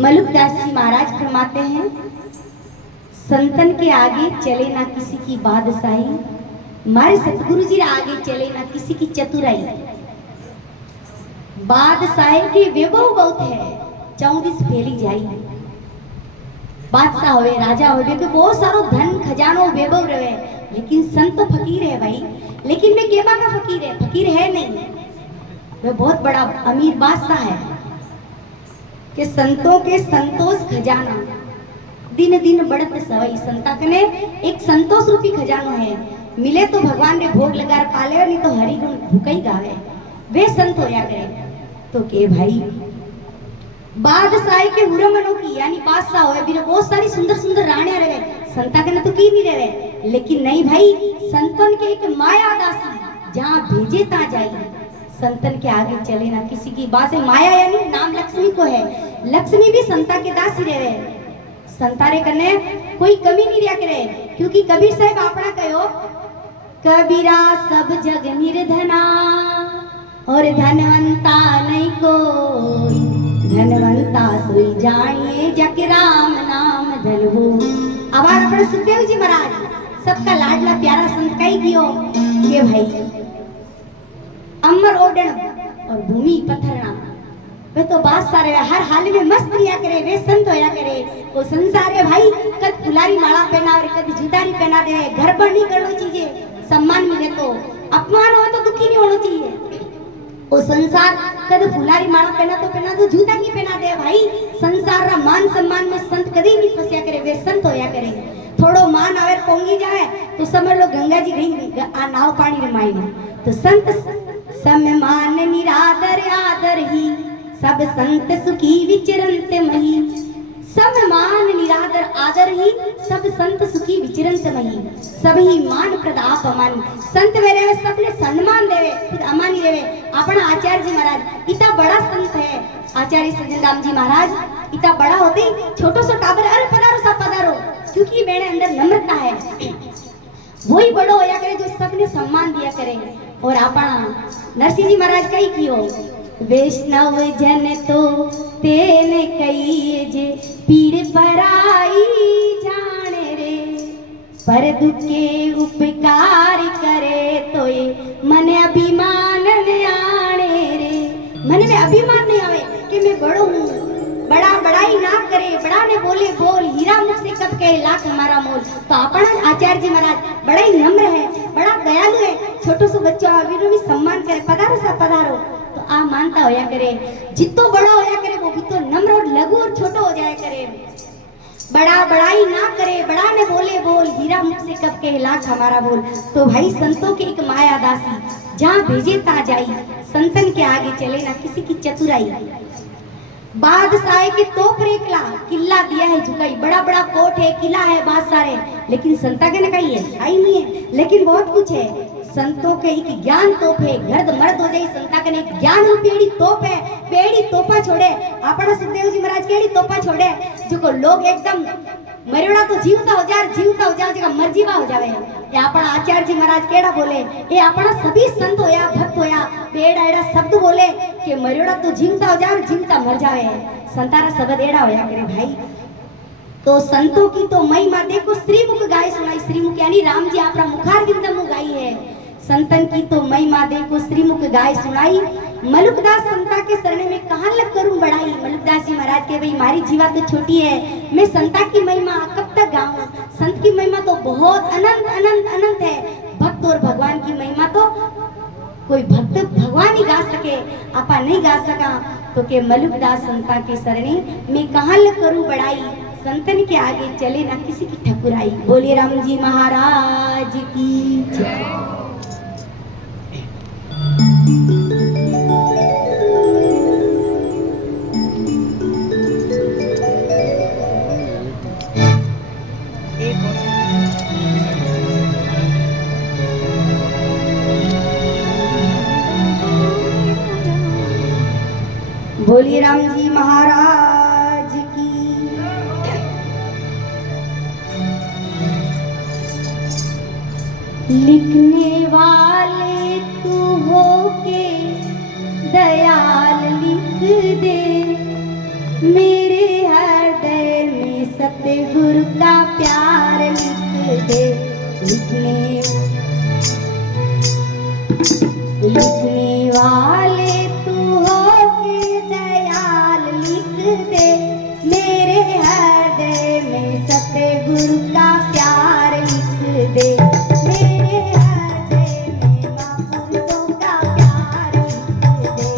मलुकदास जी महाराज फरमाते हैं, संतन के आगे चले ना किसी की बादशाही, हमारे सतगुरु जी आगे चले ना किसी की चतुराई। बादशाही के वैभव बहुत है, 14 फैली जाई। बादशाह होवे, राजा होवे, तो बहुत सारो धन खजानो वैभव रहे, लेकिन संत तो फकीर है भाई। लेकिन मैं केमा का फकीर है? फकीर है नहीं, वह बहुत बड़ा अमीर बादशाह है कि संतों के संतोष खजाना दिन दिन बढ़त सवई। संता कने एक संतोष रूपी खजानो है, मिले तो भगवान ने भोग लगा पाले, नहीं तो हरि गुण भूखा ही गावे। वे संत होया करे तो के भाई बादशाह के हुरमनों की, यानी बादशाह होए बिना बहुत सारी सुंदर सुंदर रानियां रहे, संता कने तो की नहीं रहे। लेकिन नहीं भाई, संतन के एक माया दासी, जहां भेजे ता जाई। संतन के आगे चले ना किसी की बात है। माया यानी नाम लक्ष्मी को है, लक्ष्मी भी संता के दासी रहे। संतारे कने कोई कमी नहीं रहा करे, क्योंकि कबीर साहब अपना कहो, कबीरा सब जग निर्धना और धनवंता नहीं कोई, धनवंता सोई जानिए जग राम नाम धन हो। आवाज अपने सुखदेव जी महाराज सबका लाडला प्यारा संत कही दियो के भाई अमर ओडन और भूमि पत्थरना, वे तो बादशाह रहे, हर हाल में मस्त लिया करे, वे संत होया करे। वो संसार है भाई, कद फुलारी माला पहना और कद जुदारी पहना दे, घर पर नहीं करना चाहिए। सम्मान मिले तो, अपमान हो तो दुखी नहीं होना चाहिए। वो संसार कद फुलारी माला पहना तो जूता की पहना दे भाई। संसार रा मान सम्मान में संत कभी नहीं फंसिया करे, वे संत होया करे। थोड़ो मान आवे पोंगी जाए तो समझ लो गंगा जी गई आ नाव पानी रे माई। तो संत सम्मान निरादर आदर ही, सब संत सुखी विचरंत मही। सम्मान निरादर आदर ही, सब संत सुखी विचरंत मही। सभी मान प्रताप अमान, संत मेरे सबने सम्मान देवे, खुद अमानी देवे। अपना आचार्य जी महाराज इतना बड़ा संत है, आचार्य सज्जन राम जी महाराज इतना बड़ा होते छोटो सो टाबर, अरे पधारो सब पधारो, क्योंकि मेरे अंदर नम्रता है। वही बड़ो होया करे जो सबने सम्मान दिया करे। और अपना नरसिंह जी महाराज कही कियो, वैष्णव जन तो तेने कही जे पीड़ पराई जाने रे, पर दुखे उपकार करे तो ये मन अभिमान आने रे। मन में अभिमान नहीं आवे कि मैं बड़ो हूँ, बड़ा बड़ाई ना करे, बड़ा ने बोले बोल, हीरा मुख से कब कहे लाख हमारा मोल। तो अपना आचार्य जी महाराज बड़ा ही नम्र है, बड़ा दयालु है, छोटो सो बच्चों अभी भी सम्मान करे, पधारो सब पधारो। तो आ मानता होया करे, जितो बड़ा होया करे वो भी तो नम्र और लघु और छोटो हो जाया करे। बड़ा बड़ाई ना करे, बड़ा ने बोले बोल, हीरा मुख से कब कहे लाख हमारा बोल। तो भाई संतों की एक माया दासी, जहाँ भेजे ता जाई। संतन के आगे चले ना किसी की चतुराई। बादशाह के तोप रेखला किला दिया है झुकाई, बड़ा बड़ा कोट है, किला है, बादशाह है, लेकिन संता के न कही है आई नहीं है, लेकिन बहुत कुछ है। संतों के एक ज्ञान तोप है, गर्द मर्द हो जाए। संता के एक ज्ञान पेड़ी तोप है, पेड़ी तोपा छोड़े। अपना सुखदेव जी महाराज केड़ी तोपा छोड़े, जो को लोग एकदम मरेड़ा तो जीवता हो जा जगह मरजीवा हो जावे। ये अपना आचार्य जी महाराज केड़ा बोले, ये अपना सभी संत होया भक्त होया पेड़ा एड़ा शब्द बोले कि मरेड़ा तो जीवता हो जा, जीवता मर जावे। संतारा शब्द एड़ा होया करे भाई। तो संतों की तो महिमा देखो, श्रीमुख गाय सुनाई। श्रीमुख यानी राम जी आपरा मुखार गिंदमु गाई है। संतन की तो महिमा देखो, श्रीमुख गाय सुनाई। मलुकदास संता के शरण में कहाँ लग करूं बड़ाई। मलुकदास जी महाराज के भाई मारी जीवा तो छोटी है, मैं संता की महिमा कब तक गाऊं। संत की महिमा तो बहुत अनंत अनंत अनंत है। भक्त और भगवान की महिमा तो कोई भक्त भगवान ही गा सके, आपा नहीं गा सका। तो के मलुकदास संता के शरण में कहाँ लग करूं बड़ाई। संतन के आगे चले ना किसी की ठकुराई। बोलिए राम जी महाराज की जय। बोलिए राम जी महाराज की। लिखने वाले तू हो के दयाल लिख दे, मेरे सतगुरु का प्यार लिख दे। लिखने वाले तू हो के दयाल लिख दे, मेरे हृदय में सतगुरु का प्यार लिख दे। मेरे हृदय में महापुरुषों का प्यार लिख दे।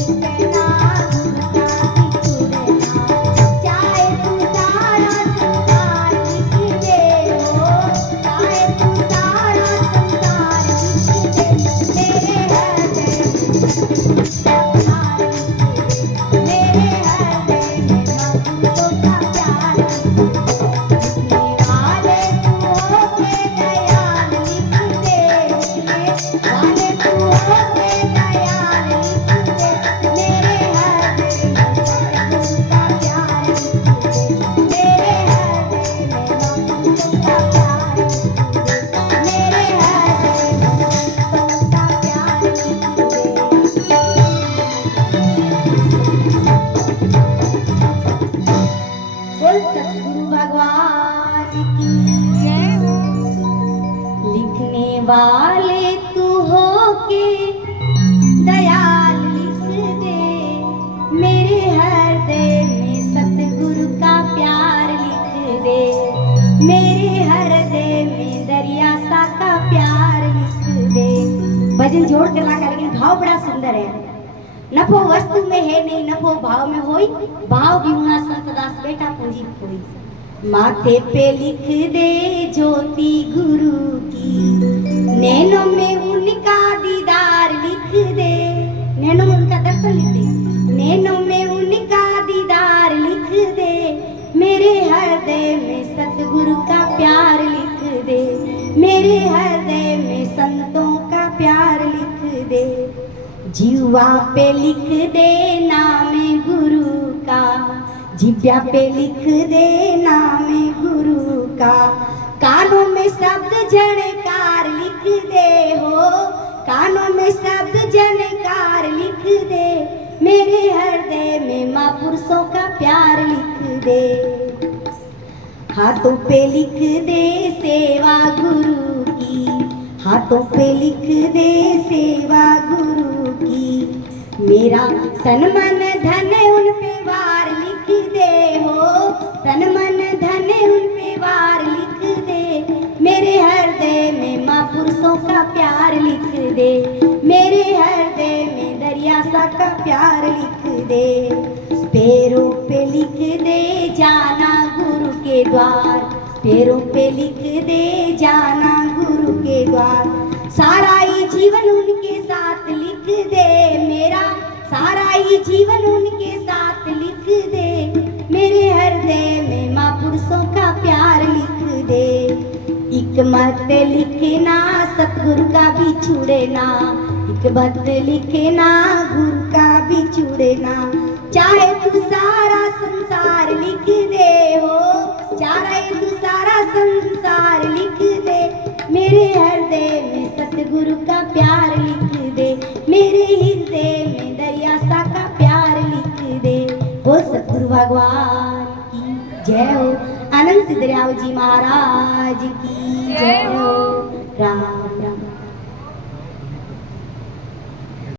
लिखना गुरु का बिछुड़ना, चाहे तू सारा संसार लिख दे हो, चाहे तू सारा संसार लिख दे, मेरे हृदय में प्यार लिख दे, मेरे हृदय में मखलूकों का प्यार लिख दे, लिखने वाले तू होके दयाल लिख दे, लिखने वाले तू होके दयाल लिख दे, मेरे हृदय में सतगुरु का प्यार लिख दे, मेरे हृदय में मखलूकों का प्यार लिख दे, मेरे हृदय में संतों का प्यार लिख दे। बोल सतगुरु भगवान की जय हो। लिखने वाले तू होके दयाल लिख दे, मेरे हृदय में सतगुरु का प्यार लिख दे, मेरे हृदय में दरिया सा का प्यार लिख दे। भजन जोड़ कर लागा, लेकिन भाव बड़ा सुंदर है। नफो वस्तु में है नहीं, नफो भाव में होई, भाव बिहुना संत दास बेटा पूंजी खोई। माथे पे लिख दे ज्योति गुरु की, नैनों में उनका दीदार लिख दे, नैनों में उनका दर्शन लिख दे, नैनों में उनका दीदार लिख दे, मेरे हृदय में सतगुरु का प्यार लिख दे, मेरे हृदय में संतों का प्यार लिख दे। जीवा पे लिख दे नाम गुरु का, जिब्या पे लिख दे नाम गुरु का, कानों में शब्द झनकार लिख दे हो, कानों में शब्द झनकार लिख दे, मेरे हृदय में महापुरुषों का प्यार लिख दे। हाथों पे लिख दे सेवा गुरु की, हाथों पे लिख दे सेवा गुरु की, मेरा तन मन धन उन पे वार लिख दे हो, तन मन धन उन पे वार लिख दे, मेरे हृदय में महापुरुषों का प्यार लिख दे, मेरे हृदय में दरिया सा का प्यार लिख दे। पैरों पे लिख दे जाना गुरु के द्वार, पैरों पे लिख दे जाना गुरु के द्वार, सारा ही जीवन उनके साथ लिख दे, मेरा सारा ही जीवन उनके साथ लिख दे, मेरे हृदय में महापुरुषों का प्यार लिख दे। एक मत लिखना सतगुरु का बिछुड़ना, एक मत लिखना गुरु का बिछुड़ना, चाहे तू सारा संसार लिख दे हो, चाहे तू सारा संसार लिख दे, मेरे हृदय में सतगुरु का प्यार लिख दे, मेरे हृदय में दरिया सा का प्यार लिख दे। वो सतगुरु भगवान की जय हो। आनंद सिद्धराव जी महाराज की जय हो। राम